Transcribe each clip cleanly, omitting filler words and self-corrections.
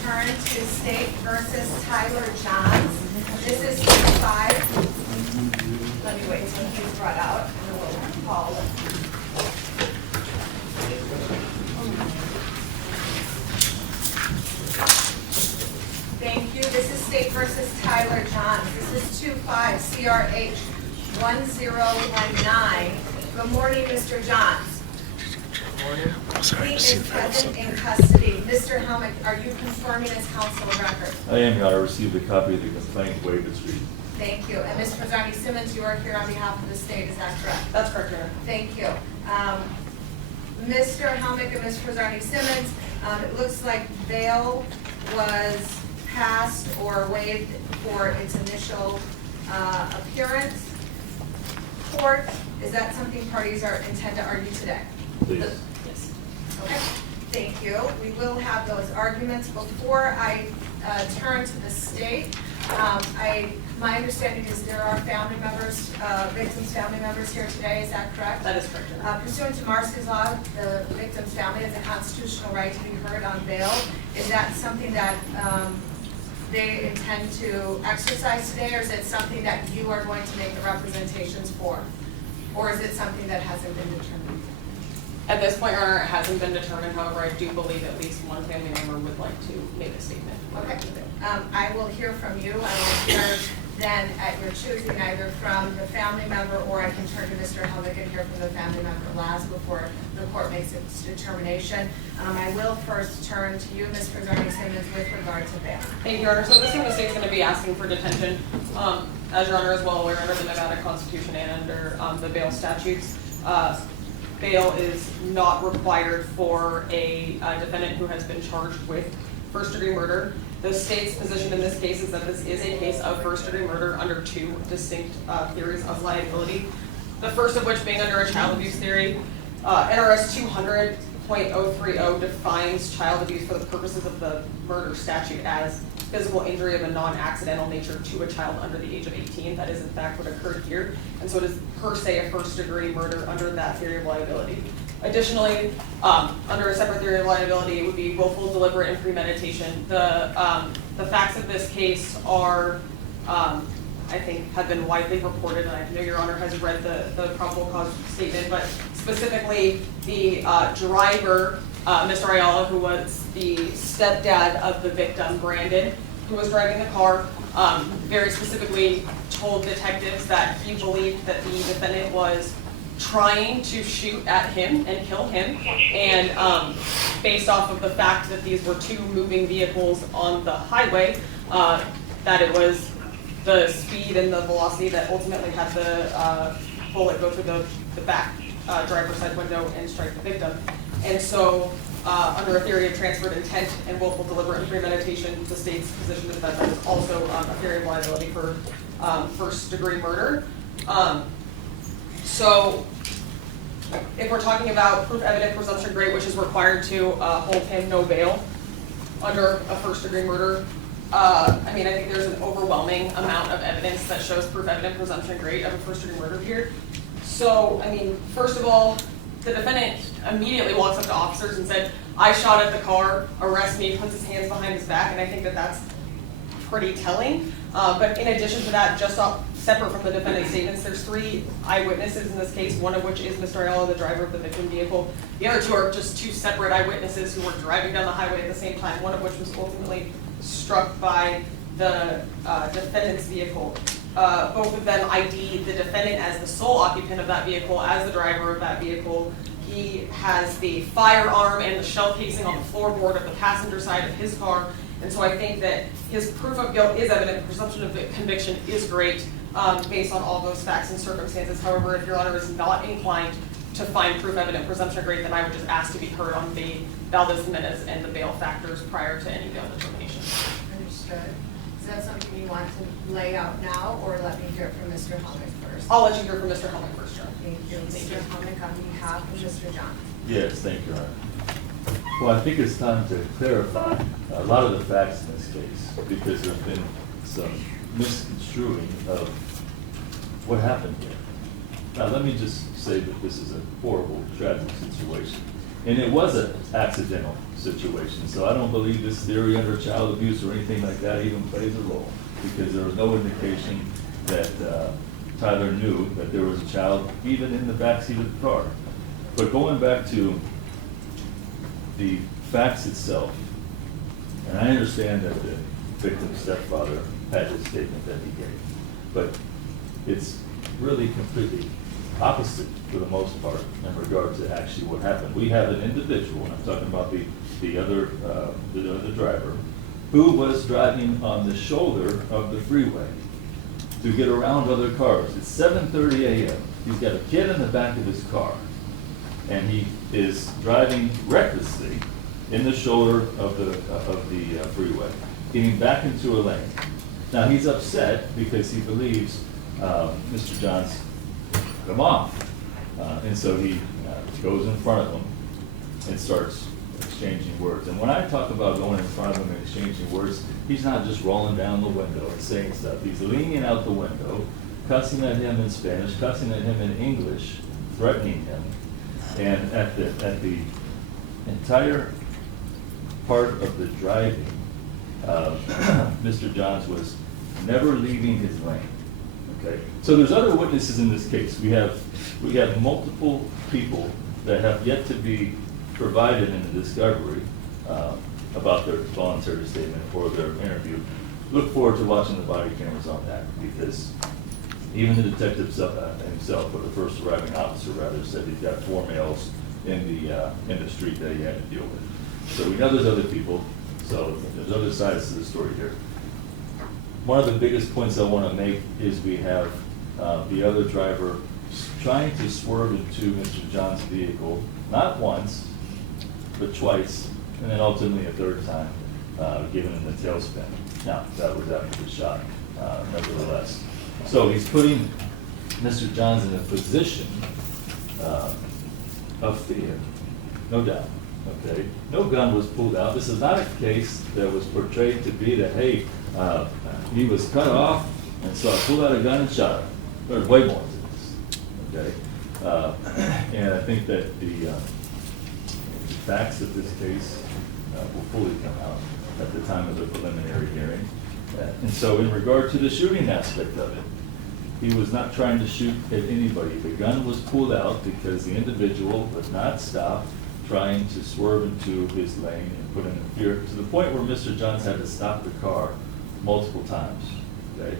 turn to State versus Tyler Johns. This is 2-5. Let me wait until he's brought out and then we'll call it. Thank you. This is State versus Tyler Johns. This is 2-5 CRH 1019. Good morning, Mr. Johns. He is present in custody. Mr. Helmick, are you confirming as counsel of record? I am, Your Honor. I received a copy of the complaint, waived its reading. Thank you. And Ms. Pizzani-Simmons, you are here on behalf of the state, is that correct? That's correct, Your Honor. Thank you. Mr. Helmick and Ms. Pizzani-Simmons, it looks like bail was passed or waived for its initial appearance. Court, is that something parties intend to argue today? Please. Yes. Okay, thank you. We will have those arguments. Before I turn to the state, my understanding is there are family members, victims' family members here today, is that correct? That is correct, Your Honor. Pursuant to Marcy's law, the victim's family has a constitutional right to be heard on bail. Is that something that they intend to exercise today, or is it something that you are going to make the representations for? Or is it something that hasn't been determined? At this point, Your Honor, it hasn't been determined. However, I do believe at least one family member would like to make a statement. Okay. I will hear from you. I will hear then at your choosing either from the family member, or I can turn to Mr. Helmick and hear from the family member last before the court makes its determination. I will first turn to you, Ms. Pizzani-Simmons, with regard to bail. Thank you, Your Honor. So this time the state's going to be asking for detention. As Your Honor is well aware, under the Nevada Constitution and under the bail statutes, bail is not required for a defendant who has been charged with first-degree murder. The state's position in this case is that this is a case of first-degree murder under two distinct theories of liability. The first of which being under a child abuse theory. NRS 200.030 defines child abuse for the purposes of the murder statute as physical injury of a non-accidental nature to a child under the age of 18. That is in fact what occurred here. And so it is per se a first-degree murder under that theory of liability. Additionally, under a separate theory of liability, it would be willful, deliberate, and premeditation. The facts of this case are, I think, have been widely reported, and I know Your Honor has read the probable cause statement, but specifically the driver, Mr. Ayala, who was the stepdad of the victim, Brandon, who was driving the car, very specifically told detectives that he believed that the defendant was trying to shoot at him and kill him, and based off of the fact that these were two moving vehicles on the highway, that it was the speed and the velocity that ultimately had the bullet go through the back driver's side window and strike the victim. And so under a theory of transferred intent and willful, deliberate, and premeditation, the state's position is that that is also a theory of liability for first-degree murder. So if we're talking about proof evident presumption great, which is required to hold him no bail under a first-degree murder, I mean, I think there's an overwhelming amount of evidence that shows proof evident presumption great of a first-degree murder here. So, I mean, first of all, the defendant immediately walks up to officers and said, "I shot at the car, arrest me," puts his hands behind his back, and I think that that's pretty telling. But in addition to that, just separate from the defendant's statements, there's three eyewitnesses in this case, one of which is Mr. Ayala, the driver of the victim vehicle. The other two are just two separate eyewitnesses who were driving down the highway at the same time, one of which was ultimately struck by the defendant's vehicle. Both of them ID'd the defendant as the sole occupant of that vehicle, as the driver of that vehicle. He has the firearm and the shell casing on the floorboard of the passenger side of his car. And so I think that his proof of guilt is evident. Presumption of conviction is great based on all those facts and circumstances. However, if Your Honor is not inclined to find proof evident presumption great, then I would just ask to be heard on the Valdez-Jimenez and the bail factors prior to any bail determination. Understood. Is that something you want to lay out now, or let me hear from Mr. Helmick first? I'll let you hear from Mr. Helmick first, Your Honor. Thank you. Mr. Helmick on behalf of Mr. John. Yes, thank you, Your Honor. Well, I think it's time to clarify a lot of the facts in this case, because there's been some misconstruing of what happened here. Now, let me just say that this is a horrible, tragic situation. And it was an accidental situation, so I don't believe this theory under child abuse or anything like that even plays a role, because there was no indication that Tyler knew that there was a child even in the backseat of the car. But going back to the facts itself, and I understand that the victim's stepfather had his statement that he gave, but it's really completely opposite for the most part in regard to actually what happened. We have an individual, and I'm talking about the other driver, who was driving on the shoulder of the freeway to get around other cars. It's 7:30 a.m. He's got a kid in the back of his car, and he is driving recklessly in the shoulder of the freeway, getting back into a lane. Now, he's upset because he believes Mr. Johns cut him off. And so he goes in front of him and starts exchanging words. And when I talk about going in front of him and exchanging words, he's not just rolling down the window and saying stuff. He's leaning out the window, cussing at him in Spanish, cussing at him in English, threatening him. And at the entire part of the driving, Mr. Johns was never leaving his lane. Okay. So there's other witnesses in this case. We have multiple people that have yet to be provided in the discovery about their voluntary statement or their interview. Look forward to watching the body cameras on that, because even the detective himself, or the first arriving officer rather, said he's got 4 males in the street that he had to deal with. So we know there's other people. So there's other sides to the story here. One of the biggest points I want to make is we have the other driver trying to swerve into Mr. John's vehicle, not once, but twice, and then ultimately a third time, giving him the tailspin. Now, that was after the shot, nevertheless. So he's putting Mr. Johns in a position of fear, no doubt. Okay, no gun was pulled out. This is not a case that was portrayed to be that, hey, he was cut off, and so I pulled out a gun and shot him. There's way more to this. Okay, and I think that the facts of this case will fully come out at the time of the preliminary hearing. And so, in regard to the shooting aspect of it, he was not trying to shoot at anybody. The gun was pulled out because the individual would not stop trying to swerve into his lane and put him in fear, to the point where Mr. Johns had to stop the car multiple times. Okay?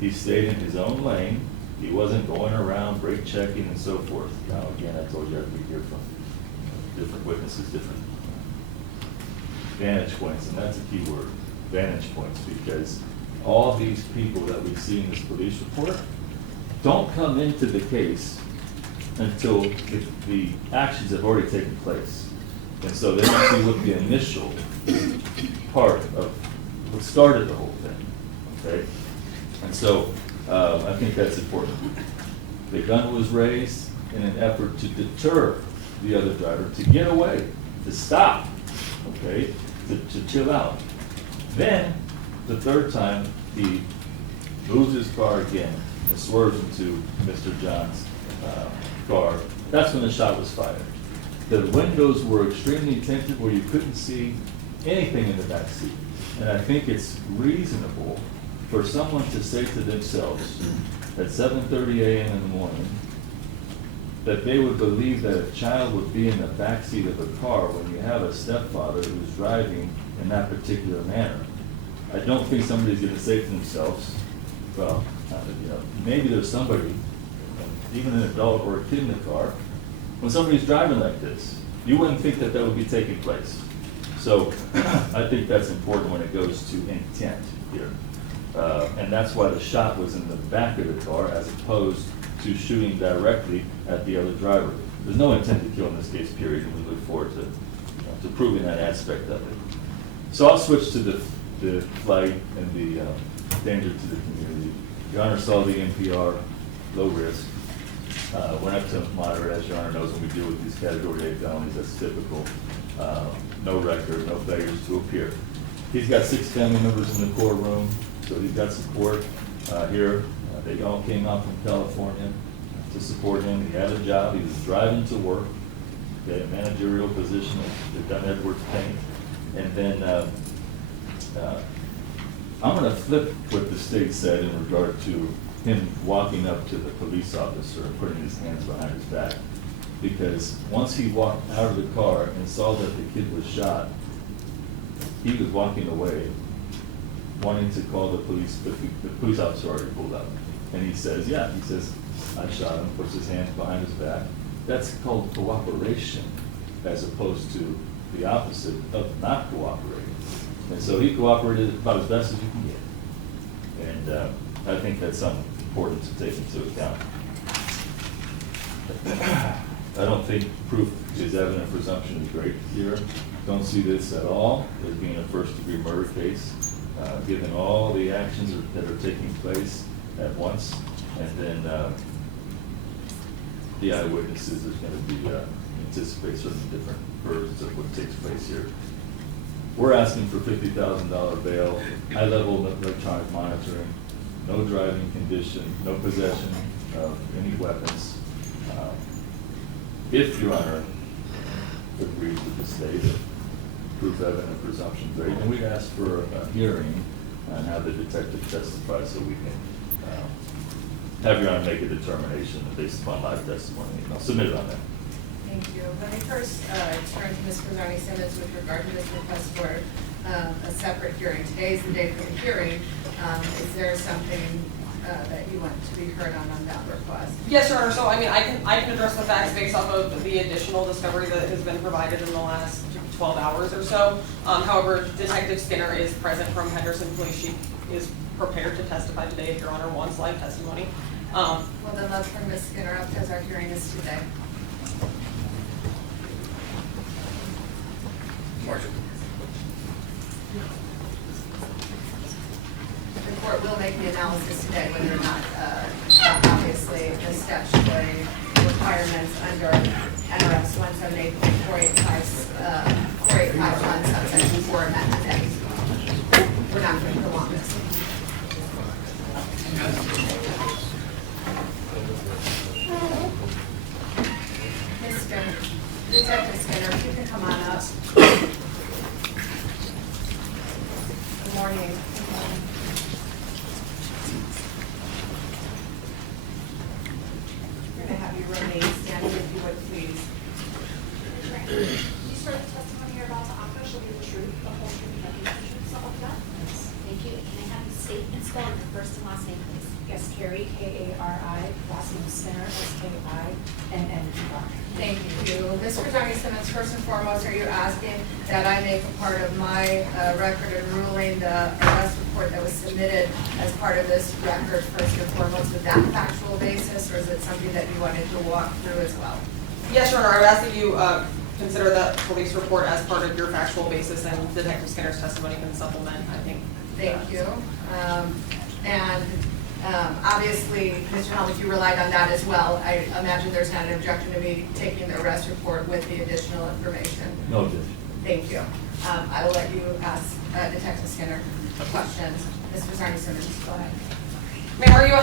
He stayed in his own lane. He wasn't going around brake checking and so forth. Now, again, I told you I would hear from different witnesses, different vantage points, and that's a key word, vantage points, because all these people that we see in this police report don't come into the case until the actions have already taken place. And so they must be with the initial part of what started the whole thing, okay? And so I think that's important. The gun was raised in an effort to deter the other driver to get away, to stop, okay, to chill out. Then, the third time, he moves his car again and swerves into Mr. John's car. That's when the shot was fired. The windows were extremely tinted where you couldn't see anything in the back seat. And I think it's reasonable for someone to say to themselves at 7:30 a.m. in the morning that they would believe that a child would be in the back seat of a car when you have a stepfather who's driving in that particular manner. I don't think somebody's going to say to themselves, well, maybe there's somebody, even an adult or a kid in the car, when somebody's driving like this, you wouldn't think that that would be taking place. So I think that's important when it goes to intent here. And that's why the shot was in the back of the car as opposed to shooting directly at the other driver. There's no intent to kill in this case, period, and we look forward to proving that aspect of it. So I'll switch to the flight and the danger to the community. Your Honor saw the NPR, low risk. Went up to moderate, as Your Honor knows, when we deal with these Category A felonies, that's typical. No record, no failures to appear. He's got 6 family members in the courtroom, so he's got support here. They all came out from California to support him. He had a job. He was driving to work. okay, a managerial position at Dunn Edwards Paint. And then I'm gonna flip what the state said in regard to him walking up to the police officer and putting his hands behind his back. Because once he walked out of the car and saw that the kid was shot, he was walking away, wanting to call the police, but the police officer already pulled up. And he says, yeah, he says, I shot him, puts his hands behind his back. That's called cooperation, as opposed to the opposite of not cooperating. And so he cooperated about as best as you can get. And I think that's something important to take into account. I don't think proof is evident presumption is great here. Don't see this at all as being a first-degree murder case, given all the actions that are taking place at once. And then the eyewitnesses is going to be anticipate certain different versions of what takes place here. We're asking for $50,000 bail, high-level electronic monitoring, no driving condition, no possession of any weapons. If Your Honor agrees with the state that proof evident presumption great, and we'd ask for a hearing on how the detective testifies so we can have Your Honor make a determination based upon live testimony, and I'll submit it on that. Thank you. Let me first turn to Ms. Simmons with regard to this request for a separate hearing. Today is the day for the hearing. Is there something that you want to be heard on that request? Yes, Your Honor. So, I mean, I can address the facts based off of the additional discovery that has been provided in the last 12 hours or so. However, Detective Skinner is present from Henderson Police. She is prepared to testify today if Your Honor wants live testimony. Well, then let's bring Ms. Skinner up because our hearing is today. Marshal. The court will make the analysis today whether or not, obviously, the statutory requirements under NRS 178.485 subsection 4 amendment. We're not going to prolong this. Ms. Skinner, Detective Skinner, if you can come on up. Good morning. We're going to have you remain standing if you would, please. You swear the testimony you're about to offer shall be the truth, the whole truth, and nothing but the truth, so help you God? Thank you. Can I have you state and spell your first and last name, please? Yes, Carrie, K-A-R-I, last name Skinner, S-K-I-N-N-E-R. Thank you. Mr. Simmons, first and foremost, are you asking that I make a part of my record in ruling the arrest report that was submitted as part of this record, first and foremost, with that factual basis, or is it something that you wanted to walk through as well? Yes, Your Honor. I would ask that you consider that police report as part of your factual basis, and Detective Skinner's testimony can supplement, I think. Thank you. Obviously, Mr. Helmuth, you relied on that as well. I imagine there's not an objection to me taking the arrest report with the additional information. No objection. Thank you. I will let you ask Detective Skinner questions. Mr. Simmons, go ahead. Ma'am, are you a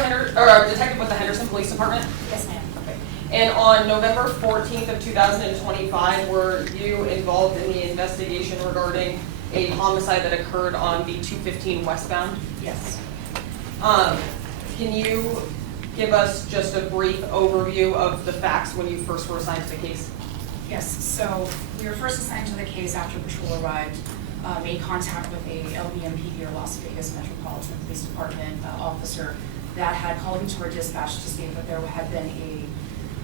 detective with the Henderson Police Department? Yes, ma'am. Okay. And on November 14th of 2025, were you involved in the investigation regarding a homicide that occurred on the 215 westbound? Yes. Can you give us just a brief overview of the facts when you first were assigned to the case? Yes, so we were first assigned to the case after patrol arrived, made contact with a LVMPD or Las Vegas Metropolitan Police Department officer that had called into our dispatch to state that there had been a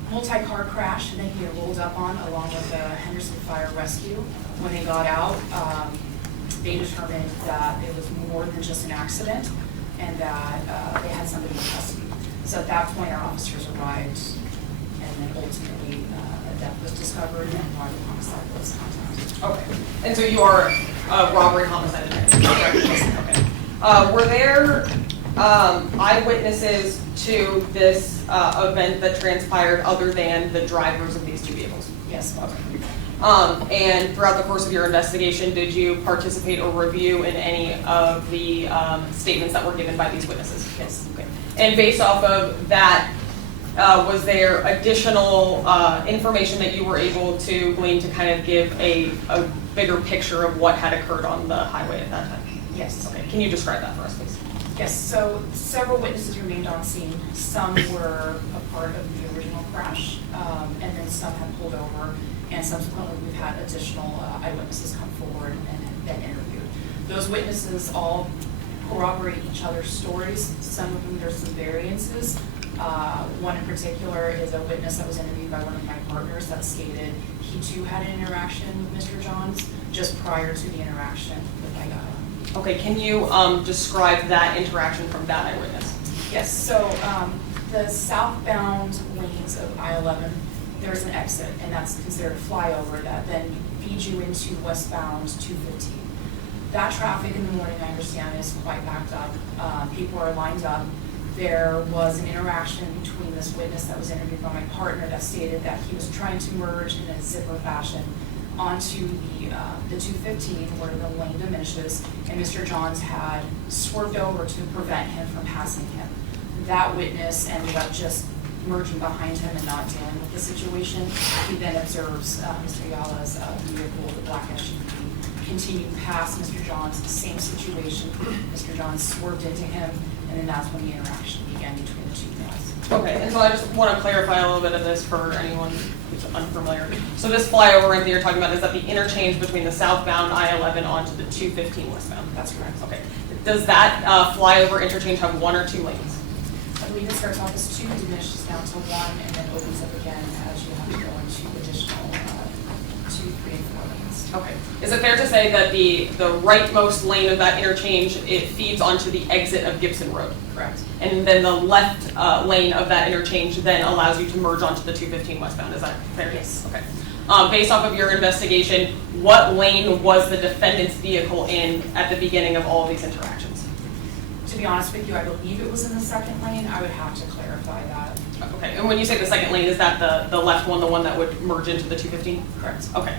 multi-car crash that he had rolled up on along with the Henderson Fire Rescue. When they got out, they determined that it was more than just an accident and that they had somebody in custody. So at that point, our officers arrived, and then ultimately a death was discovered and robbery homicide was contacted. Okay. And so you are a robbery homicide detective, correct? Okay. Were there eyewitnesses to this event that transpired other than the drivers of these two vehicles? Yes. Okay. And throughout the course of your investigation, did you participate or review in any of the statements that were given by these witnesses? Yes. Okay. And based off of that Was there additional information that you were able to glean to kind of give a bigger picture of what had occurred on the highway at that time? Yes. Okay, can you describe that for us, please? Yes, so several witnesses remained on scene. Some were a part of the original crash, and then some had pulled over, and subsequently we've had additional eyewitnesses come forward and been interviewed. Those witnesses all corroborate each other's stories. Some of them there's some variances. One in particular is a witness that was interviewed by one of my partners that stated he too had an interaction with Mr. Johns just prior to the interaction with my guy. Okay, can you describe that interaction from that eyewitness? Yes, so the southbound lanes of I-11, there's an exit, and that's considered a flyover that then feeds you into westbound 215. That traffic in the morning, I understand, is quite backed up. People are lined up. There was an interaction between this witness that was interviewed by my partner that stated that he was trying to merge in a zipper fashion onto the 215 where the lane diminishes, and Mr. Johns had swerved over to prevent him from passing him. That witness ended up just merging behind him and not dealing with the situation. He then observes Mr. Yala's vehicle, the black SUV, continue past Mr. Johns, same situation. Mr. Johns swerved into him, and then that's when the interaction began between the two guys. Okay, and so I just want to clarify a little bit of this for anyone who's unfamiliar. So this flyover right that you're talking about, is that the interchange between the southbound I-11 onto the 215 westbound? That's correct. Okay. Does that flyover interchange have one or two lanes? I believe it starts off as 2, diminishes down to 1, and then opens up again as you have to go into additional 2, 3, and 4 lanes. Okay. Is it fair to say that the rightmost lane of that interchange, it feeds onto the exit of Gibson Road? Correct. And then the left lane of that interchange then allows you to merge onto the 215 westbound, is that fair? Yes. Okay. Based off of your investigation, what lane was the defendant's vehicle in at the beginning of all of these interactions? To be honest with you, I believe it was in the second lane. I would have to clarify that. Okay, and when you say the second lane, is that the left one, the one that would merge into the 215? Correct. Okay.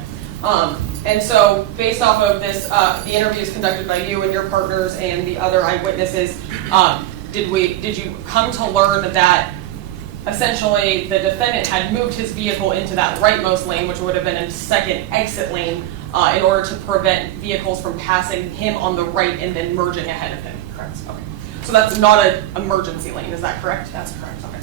And so based off of this, the interviews conducted by you and your partners and the other eyewitnesses, did you come to learn that essentially the defendant had moved his vehicle into that rightmost lane, which would have been a second exit lane, in order to prevent vehicles from passing him on the right and then merging ahead of him? Correct. Okay. So that's not an emergency lane, is that correct? That's correct. Okay.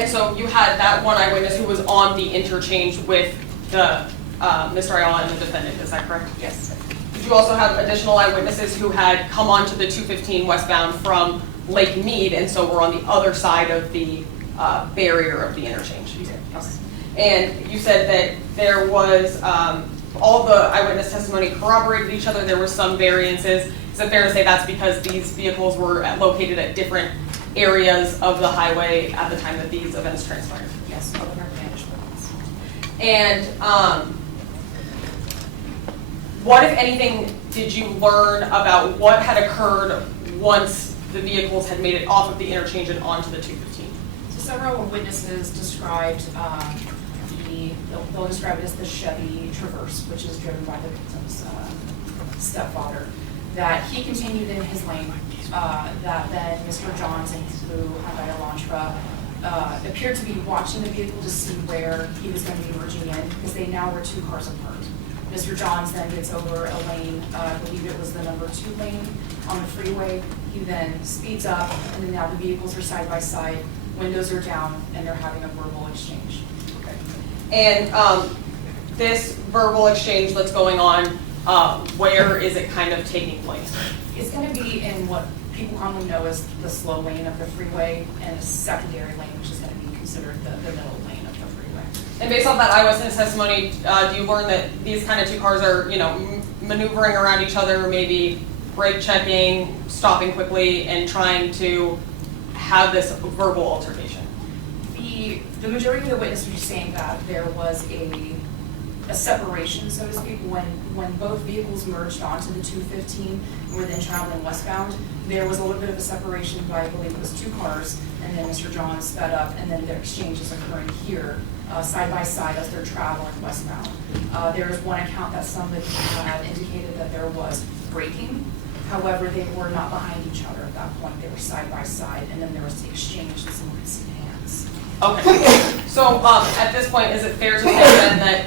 And so you had that one eyewitness who was on the interchange with the Mr. Ayala and the defendant, is that correct? Yes. Did you also have additional eyewitnesses who had come onto the 215 westbound from Lake Mead and so were on the other side of the barrier of the interchange? You did, yes. And you said that there was, all the eyewitness testimony corroborated each other, there were some variances. Is it fair to say that's because these vehicles were located at different areas of the highway at the time that these events transpired? Yes, both are vantage points. And what, if anything, did you learn about what had occurred once the vehicles had made it off of the interchange and onto the 215? So several witnesses described they'll describe it as the Chevy Traverse, which is driven by the victim's stepfather, that he continued in his lane, that then Mr. Johns and his blue Hyundai Elantra appeared to be watching the vehicle to see where he was going to be merging in, because they now were 2 cars apart. Mr. Johns then gets over a lane, I believe it was the number 2 lane on the freeway. He then speeds up, and then now the vehicles are side by side, windows are down, and they're having a verbal exchange. Okay. And this verbal exchange that's going on, where is it kind of taking place? It's going to be in what people commonly know as the slow lane of the freeway, and a secondary lane, which is going to be considered the middle lane of the freeway. And based on that eyewitness testimony, do you learn that these kind of 2 cars are, maneuvering around each other, maybe brake checking, stopping quickly, and trying to have this verbal altercation? The majority of the witnesses were saying that there was a separation, so to speak, when both vehicles merged onto the 215 and were then traveling westbound. There was a little bit of a separation by, I believe it was 2 cars, and then Mr. Johns sped up, and then their exchange is occurring here, side by side as they're traveling westbound. There is one account that somebody had indicated that there was braking However, they were not behind each other at that point. They were side by side, and then there was the exchange and someone could see hands. Okay, so, at this point, is it fair to say then that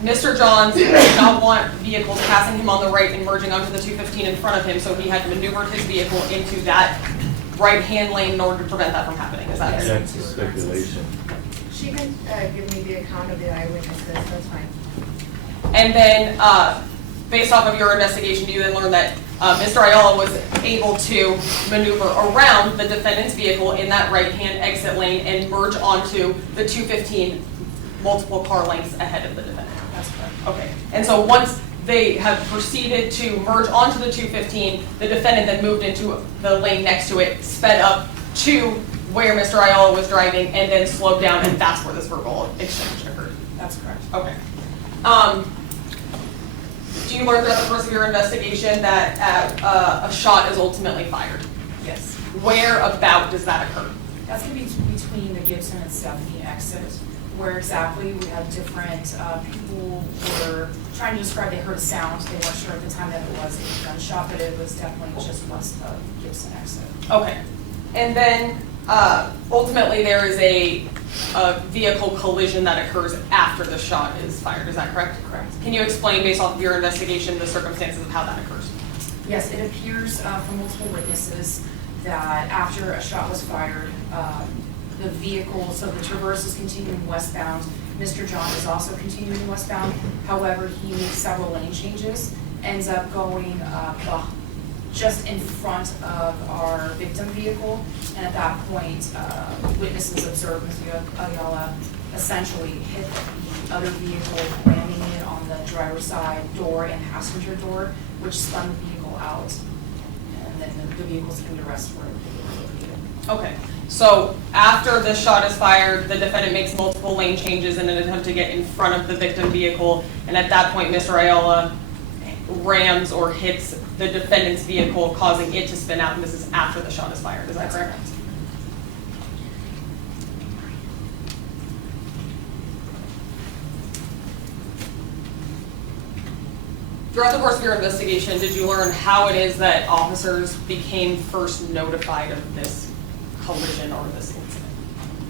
Mr. Johns did not want vehicles passing him on the right and merging onto the 215 in front of him, so he had maneuvered his vehicle into that right-hand lane in order to prevent that from happening, is that Yes. fair? That's speculation. She can give me the account of the eyewitnesses, that's fine. And then, based off of your investigation, you then learned that Mr. Ayala was able to maneuver around the defendant's vehicle in that right-hand exit lane and merge onto the 215 multiple car lengths ahead of the defendant. That's correct. Okay, and so once they have proceeded to merge onto the 215, the defendant then moved into the lane next to it, sped up to where Mr. Ayala was driving, and then slowed down, and that's where this verbal exchange occurred. That's correct. Okay. Do you learn throughout the course of your investigation that a shot is ultimately fired? Yes. Where about does that occur? That's going to be between the Gibson and Stephanie exit. Where exactly, we have different, people were trying to describe, they heard a sound, they weren't sure at the time that it was a gunshot, but it was definitely just west of Gibson exit. Okay. And then ultimately there is a vehicle collision that occurs after the shot is fired, is that correct? Correct. Can you explain, based off of your investigation, the circumstances of how that occurs? Yes, it appears from multiple witnesses that after a shot was fired, the vehicle, so the Traverse is continuing westbound. Mr. John is also continuing westbound. However, he makes several lane changes, ends up going just in front of our victim vehicle. And at that point, witnesses observed Mr. Ayala essentially hit the other vehicle, landing it on the driver's side door and passenger door, which spun the vehicle out. And then the vehicles came to rest where they were located. Okay. So after the shot is fired, the defendant makes multiple lane changes in an attempt to get in front of the victim vehicle, and at that point, Mr. Ayala rams or hits the defendant's vehicle, causing it to spin out, and this is after the shot is fired. Is that correct? Throughout the course of your investigation, did you learn how it is that officers became first notified of this collision or this incident?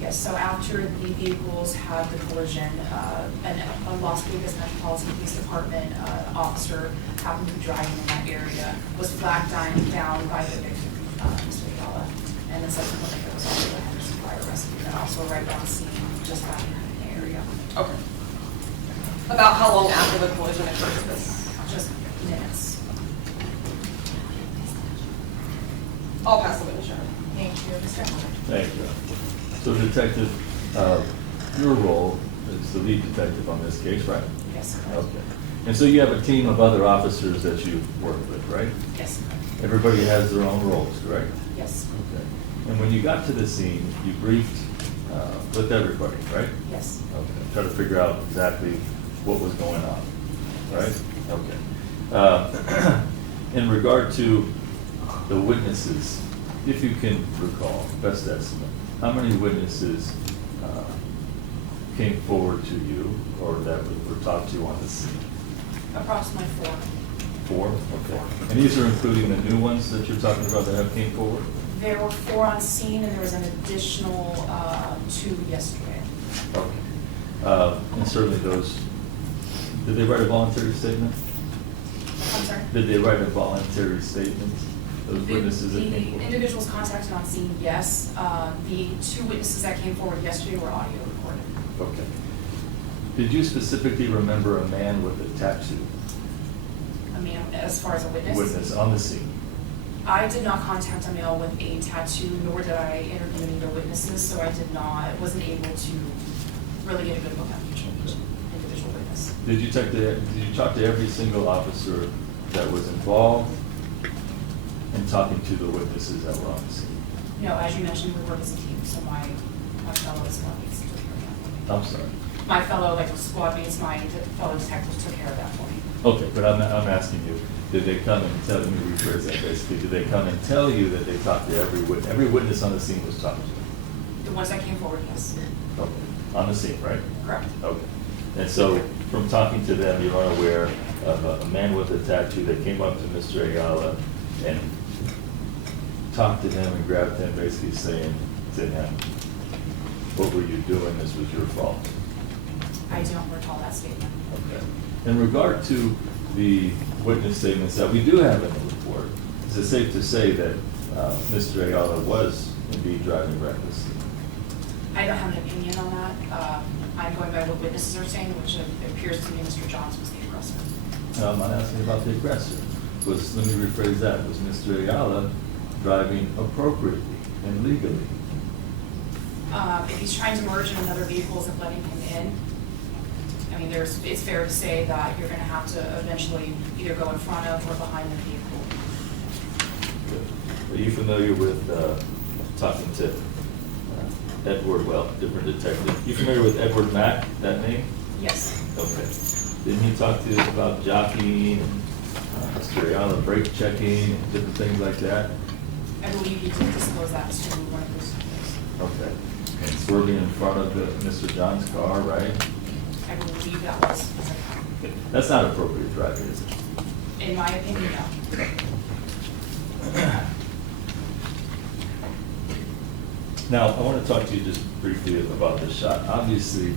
Yes, so after the vehicles had the collision, a Las Vegas Metropolitan Police Department officer happened to be driving in that area, was flagged down by the victim, Mr. Ayala, and then subsequently there was also the Henderson fire rescue that also arrived on scene just back in the area. Okay. About how long after the collision occurred this? Just minutes. I'll pass the witness, Sharon. Thank you, Mr. Hunter. Thank you. So Detective, your role is the lead detective on this case, right? Yes, correct. Okay. And so you have a team of other officers that you work with, right? Yes, correct. Everybody has their own roles, correct? Yes, Okay. And when you got to the scene, you briefed with everybody, right? yes, Okay. Try to figure out exactly what was going on, right? Okay. In regard to the witnesses, if you can recall, best estimate, how many witnesses came forward to you or that were talked to on the scene? approximately 4. 4? Okay. And these are including the new ones that you're talking about that have came forward? There were 4 on scene, and there was an additional 2 yesterday. Okay. And certainly those, did they write a voluntary statement? I'm sorry? Did they write a voluntary statement? Those witnesses that came The forward? individuals contacted on scene, yes. The 2 witnesses that came forward yesterday were audio recorded. Okay. Did you specifically remember a man with a tattoo? I mean, as far as a witness? Witness on the scene? I did not contact a male with a tattoo, nor did I interview any other witnesses, so I wasn't able to really get a good look at each individual witness. Did you talk to every single officer that was involved in talking to the witnesses that were on the scene? No, as you mentioned, we work as a team, so my fellow squad mates took care of that. I'm sorry. My fellow squad mates, my fellow detectives took care of that for me. Okay, but I'm asking you, did they come and tell, let me rephrase that basically, did they come and tell you that they talked to every witness on the scene was talked to? The ones that came forward, yes. Okay, on the scene, right? Correct. Okay. And so, from talking to them, you are aware of a man with a tattoo that came up to Mr. Ayala and talked to him and grabbed him, basically saying to him, "What were you doing? This was your fault." I don't recall that statement. Okay. In regard to the witness statements that we do have in the report, is it safe to say that Mr. Ayala was indeed driving recklessly? I don't have an opinion on that. I'm going by what witnesses are saying, which it appears to me Mr. Johns was the aggressor. I'm not asking about the aggressor. Let me rephrase that. Was Mr. Ayala driving appropriately and legally? If he's trying to merge in another vehicle and letting him in, I mean, it's fair to say that you're gonna have to eventually either go in front of or behind the vehicle. Good. Are you familiar with talking to Edward, different detective? You familiar with Edward Mack, that name? Yes. Okay. Didn't he talk to you about jockeying and Mr. Ayala brake checking and different things like that? I believe he did disclose that to one of his students. Okay. And swerving in front of Mr. John's car, right? I believe that was, Okay. That's not appropriate driving, is it? in my opinion, no. Now, I want to talk to you just briefly about this shot. Obviously,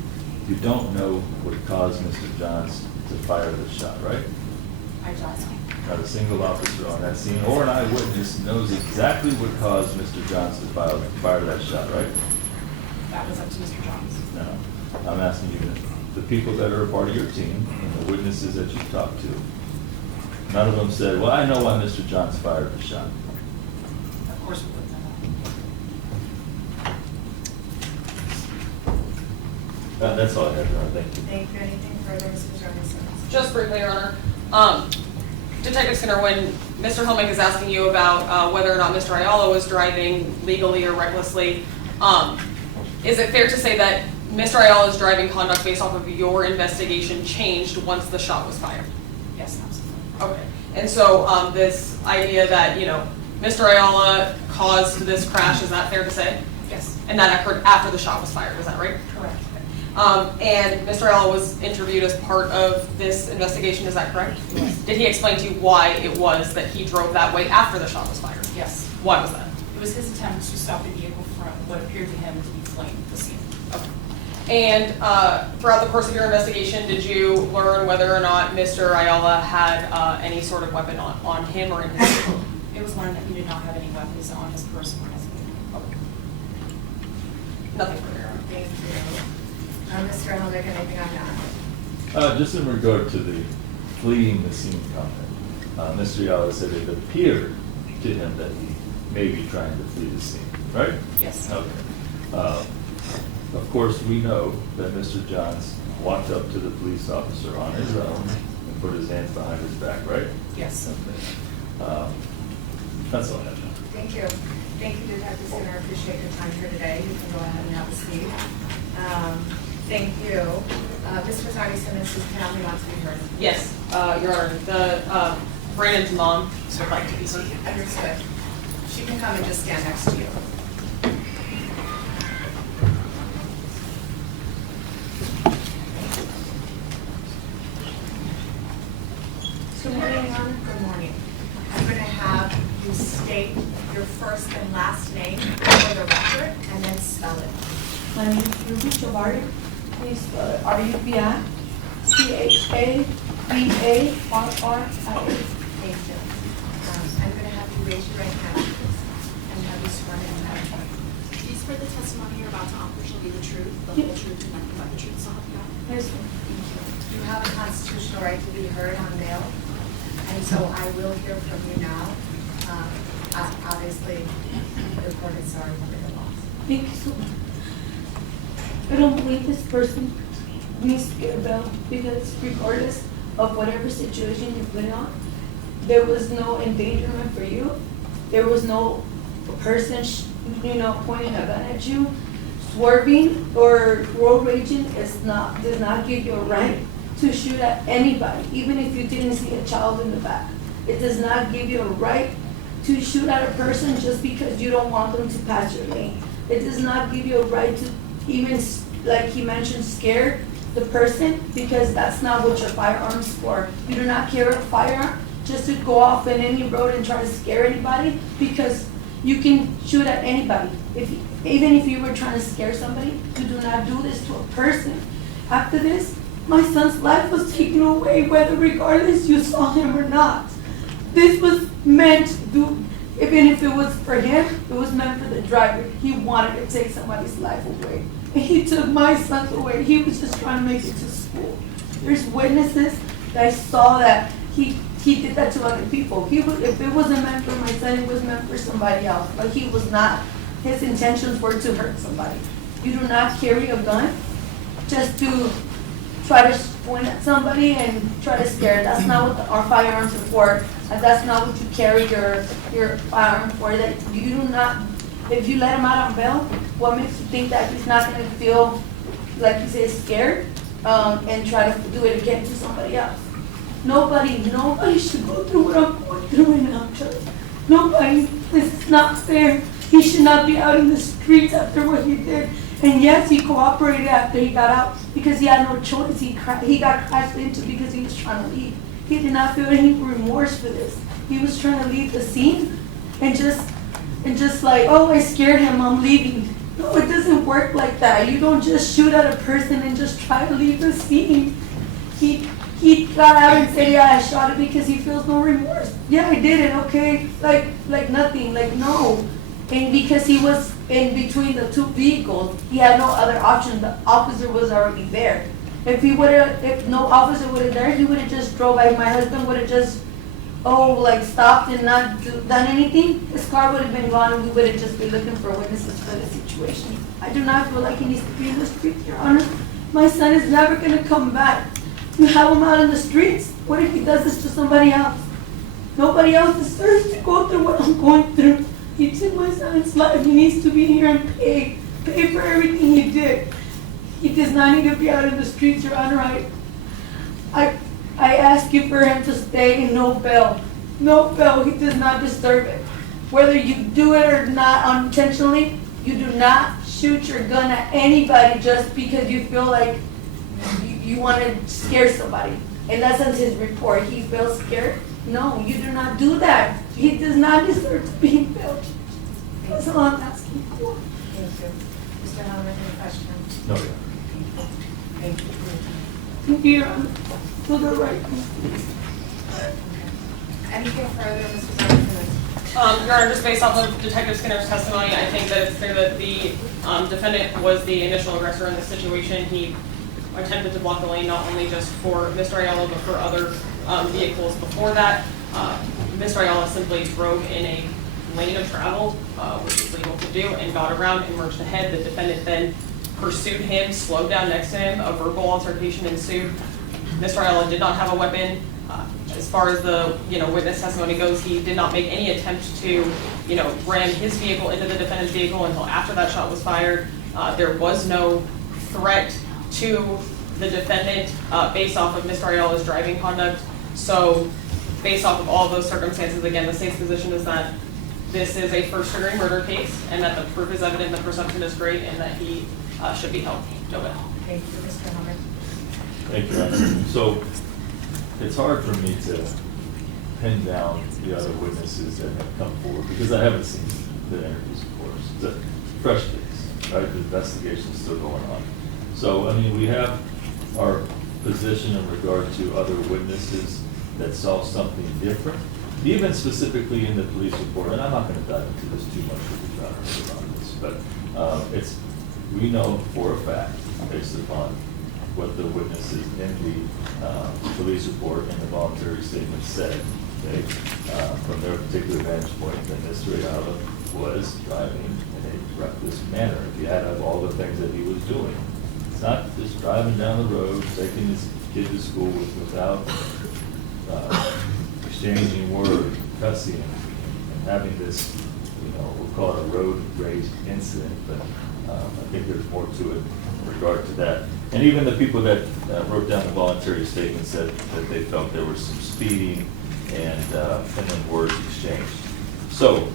you don't know what caused Mr. Johns to fire the shot, right? I don't know. Not a single officer on that scene or an eyewitness knows exactly what caused Mr. Johns to fire that shot, right? That was up to Mr. Johns. No. I'm asking you, the people that are a part of your team and the witnesses that you talked to, none of them said, "Well, I know why Mr. Johns fired the shot." Of course we wouldn't know that. That's all I have, Your Honor. Thank you. Thank you. Anything further, Mr. Jorgensen? Just briefly, Your Honor. Detective Skinner, when Mr. Helmick is asking you about whether or not Mr. Ayala was driving legally or recklessly, is it fair to say that Mr. Ayala's driving conduct based off of your investigation changed once the shot was fired? Yes, absolutely. Okay. And so this idea that, Mr. Ayala caused this crash, is that fair to say? Yes. And that occurred after the shot was fired, is that right? Correct. And Mr. Ayala was interviewed as part of this investigation, is that correct? Yes. Did he explain to you why it was that he drove that way after the shot was fired? Yes. Why was that? It was his attempt to stop the vehicle from what appeared to him to be fleeing the scene. Okay. And throughout the course of your investigation, did you learn whether or not Mr. Ayala had any sort of weapon on him or in his vehicle? It was learned that he did not have any weapons on his person or his vehicle. Okay. Nothing further. Your Honor. Thank you. Mr. Helmick, anything on that? Just in regard to the fleeing the scene comment, Mr. Ayala said it appeared to him that he may be trying to flee the scene, right? Yes. Okay. Of course, we know that Mr. Johns walked up to the police officer on his own and put his hands behind his back, right? Yes. Okay. That's all I have. Thank you. Thank you, Detective Skinner. I appreciate your time here today. You can go ahead and have a seat. Thank you. Ms. Rosati Simmons' family wants to be heard. Yes, Your Honor. The Brandon's mom would like to be heard. Understood. She can come and just stand next to you. Good morning, Your Honor. Good morning. I'm going to have you state your first and last name for the record and then spell it. My name is Ruby Chavarria. Please spell it R-U-B-I-C-H-A-V-A-R-R-I-A. Thank you. I'm going to have you raise your right hand and have you sworn in. Do you swear the testimony you're about to offer shall be the truth, the whole truth, and nothing but the truth, so help you God? Yes, ma'am. You have a constitutional right to be heard on bail, and so I will hear from you now. Obviously, the court is sorry for your loss. Thank you so much. I don't believe this person needs to get a bail because regardless of whatever situation you've been on, there was no endangerment for you. There was no person, pointing a gun at you. Swerving or road raging does not give you a right to shoot at anybody, even if you didn't see a child in the back. It does not give you a right to shoot at a person just because you don't want them to pass your lane. It does not give you a right to even, like he mentioned, scare the person, because that's not what your firearm's for. You do not carry a firearm just to go off in any road and try to scare anybody, because you can shoot at anybody. Even if you were trying to scare somebody, you do not do this to a person. After this, my son's life was taken away, whether regardless you saw him or not. This was meant to do, even if it was for him, it was meant for the driver. He wanted to take somebody's life away. And he took my son away. He was just trying to make it to school. There's witnesses that saw that he did that to other people. If it wasn't meant for my son, it was meant for somebody else. But he was not, his intentions were to hurt somebody. You do not carry a gun just to try to point at somebody and try to scare. That's not what our firearms are for. And that's not what you carry your firearm for. That you do not, if you let him out on bail, what makes you think that he's not going to feel, like you say, scared and try to do it again to somebody else? Nobody should go through what I'm going through right now, Judge. Nobody. This is not fair. He should not be out in the streets after what he did. And yes, he cooperated after he got out because he had no choice. He got crashed into because he was trying to leave. He did not feel any remorse for this. He was trying to leave the scene and just like, oh, I scared him, I'm leaving. No, it doesn't work like that. You don't just shoot at a person and just try to leave the scene. He got out and said, yeah, I shot it because he feels no remorse. Yeah, I did it, okay? Like nothing, like no. And because he was in between the two vehicles, he had no other option. The officer was already there. If no officer would have there, he would have just drove by. My husband would have just, stopped and not done anything. His car would have been gone and we would have just been looking for witnesses for the situation. I do not feel like he needs to be in the streets, Your Honor. My son is never going to come back. You have him out in the streets. What if he does this to somebody else? Nobody else deserves to go through what I'm going through. He took my son's life. He needs to be here and pay for everything he did. He does not need to be out in the streets, Your Honor. I ask you for him to stay in no bail. No bail. He does not deserve it. Whether you do it or not unintentionally, you do not shoot your gun at anybody just because you feel like you want to scare somebody. And that's in his report. He feels scared. No, you do not do that. He does not deserve to be in bail. That's all I'm asking for. Thank you. Mr. Helmer, any questions? No, yeah. Thank you. Thank you, Your Honor. To the right. Anything further, Mr. Dominguez? Your Honor, just based off of Detective Skinner's testimony, I think that it's clear that the defendant was the initial aggressor in this situation. He attempted to block the lane not only just for Mr. Ayala, but for other vehicles before that. Mr. Ayala simply drove in a lane of travel, which is legal to do, and got around and merged ahead. The defendant then pursued him, slowed down next to him. A verbal altercation ensued. Mr. Ayala did not have a weapon. As far as the witness testimony goes, he did not make any attempt to ram his vehicle into the defendant's vehicle until after that shot was fired. There was no threat to the defendant based off of Mr. Ayala's driving conduct. So based off of all of those circumstances, again, the state's position is that this is a first-degree murder case and that the proof is evident, the presumption is great, and that he should be held no bail. Thank you, Mr. Helmer. Thank you, Your Honor. So it's hard for me to pin down the other witnesses that have come forward because I haven't seen the interviews, of course. It's a fresh case, right? The investigation's still going on. So, I mean, we have our position in regard to other witnesses that saw something different, even specifically in the police report. And I'm not going to dive into this too much with you, Your Honor, on this, but we know for a fact, based upon what the witnesses in the police report and the voluntary statement said, okay, from their particular vantage point, that Mr. Ayala was driving in a reckless manner. If you add up all the things that he was doing, it's not just driving down the road, taking his kid to school without exchanging words, cussing, and having this, we'll call it a road rage incident, but I think there's more to it in regard to that. And even the people that wrote down the voluntary statement said that they felt there was some speeding and then words exchanged. So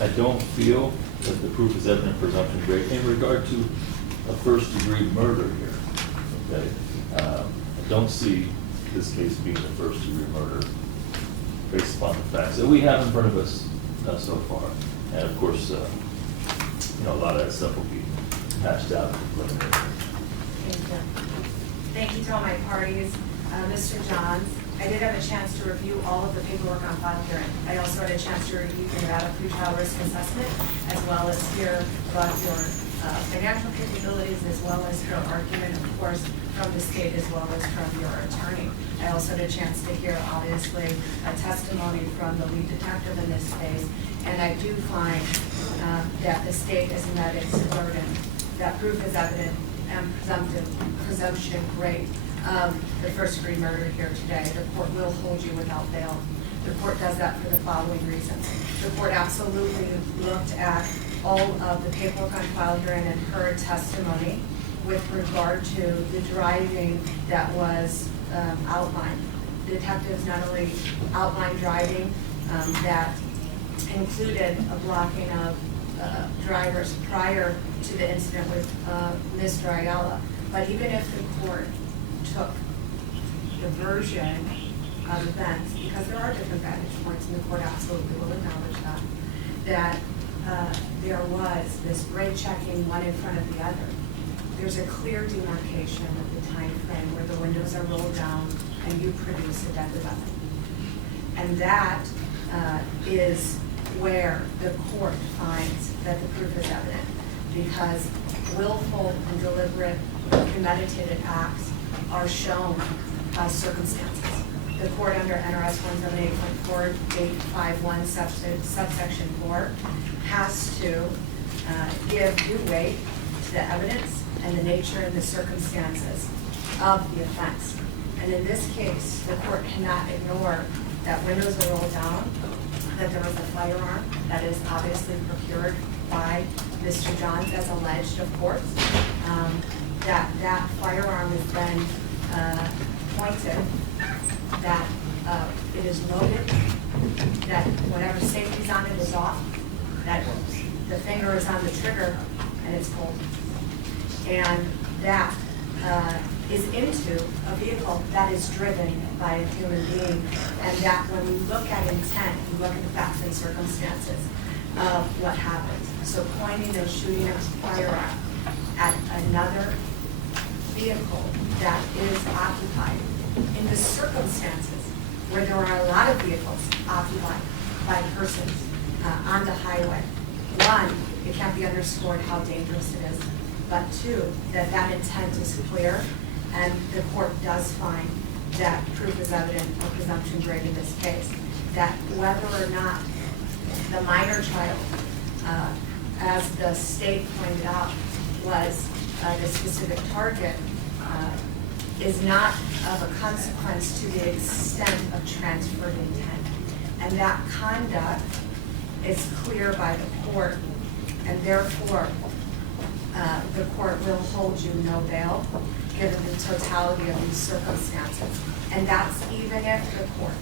I don't feel that the proof is evident, presumption great in regard to a first-degree murder here, okay? I don't see this case being a first-degree murder based upon the facts that we have in front of us so far. And of course, a lot of that stuff will be hashed out in the preliminary. Thank you. Thank you to all my parties. Mr. Johns, I did have a chance to review all of the paperwork on file hearing. I also had a chance to review the Nevada pretrial risk assessment, as well as hear about your financial capabilities, as well as your argument, of course, from the state, as well as from your attorney. I also had a chance to hear, obviously, a testimony from the lead detective in this case, and I do find that the state has met its burden, that proof is evident and presumption great. The first-degree murder here today, the court will hold you without bail. The court does that for the following reasons. The court absolutely looked at all of the paperwork on file hearing and heard testimony with regard to the driving that was outlined. Detectives not only outlined driving that included a blocking of drivers prior to the incident with Mr. Ayala, but even if the court took the version of events, because there are different vantage points, and the court absolutely will acknowledge that there was this grade checking one in front of the other. There's a clear demarcation of the time frame where the windows are rolled down and you produce a deadly weapon. And that is where the court finds that the proof is evident, because willful and deliberate premeditated acts are shown by circumstances. The court under NRS 178.4851 subsection 4 has to give due weight to the evidence and the nature and the circumstances of the offense. And in this case, the court cannot ignore that windows are rolled down, that there was a firearm that is obviously procured by Mr. Johns, as alleged, of course. That firearm is then pointed, that it is loaded, that whatever safety's on it is off, that the finger is on the trigger and it's cold. And that is into a vehicle that is driven by a human being. And that when we look at intent, we look at the facts and circumstances of what happens. So pointing and shooting a firearm at another vehicle that is occupied in the circumstances where there are a lot of vehicles occupied by persons on the highway. One, it can't be underscored how dangerous it is, but two, that intent is clear, and the court does find that proof is evident of presumption grade in this case, that whether or not the minor child, as the state pointed out, was the specific target, is not of a consequence to the extent of transferred intent. And that conduct is clear by the court, and therefore the court will hold you no bail given the totality of these circumstances. And that's even if the court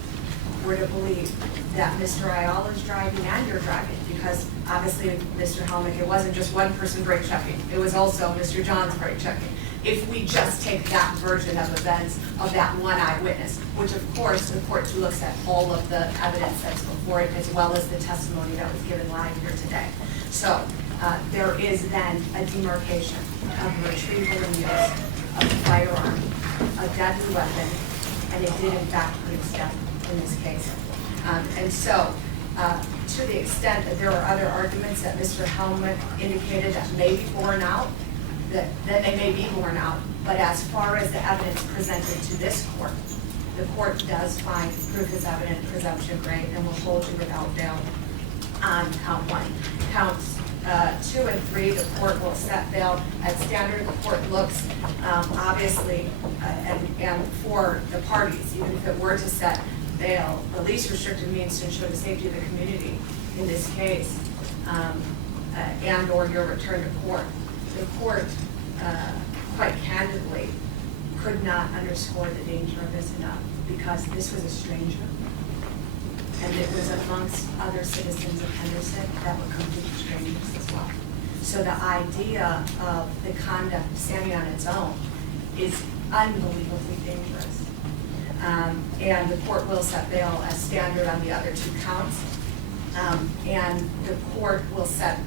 were to believe that Mr. Ayala is driving and you're driving, because obviously, Mr. Helmick, it wasn't just one person brake checking, it was also Mr. John's brake checking. If we just take that version of events of that one eyewitness, which of course the court looks at all of the evidence that's before it, as well as the testimony that was given live here today. So there is then a demarcation of retrieval and use of a firearm, a deadly weapon, and it did in fact produce death in this case. And so to the extent that there are other arguments that Mr. Helmick indicated that may be borne out, that they may be borne out, but as far as the evidence presented to this court, the court does find proof is evident, presumption grade, and will hold you without bail on count one. Counts 2 and 3, the court will set bail at standard. The court looks, obviously, and for the parties, even if it were to set bail, the least restrictive means to ensure the safety of the community in this case, and or your return to court. The court, quite candidly, could not underscore the danger of this enough, because this was a stranger, and it was amongst other citizens of Henderson that were complete strangers as well. So the idea of the conduct standing on its own is unbelievably dangerous. And the court will set bail as standard on the other 2 counts. And the court will set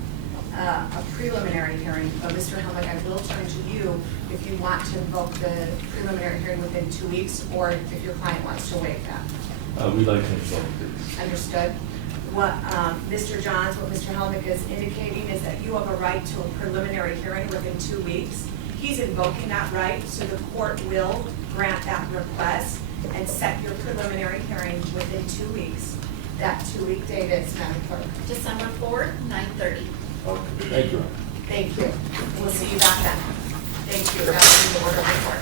a preliminary hearing. But Mr. Helmick, I will turn to you if you want to invoke the preliminary hearing within 2 weeks, or if your client wants to waive that. We'd like to invoke this. Understood? What Mr. Johns, what Mr. Helmick is indicating is that you have a right to a preliminary hearing within 2 weeks. He's invoking that right, so the court will grant that request and set your preliminary hearing within 2 weeks. That 2-week date is, Madam Clerk. December 4th, 9:30. Okay, thank you. Thank you. We'll see you back then. Thank you. That will be the order of the court.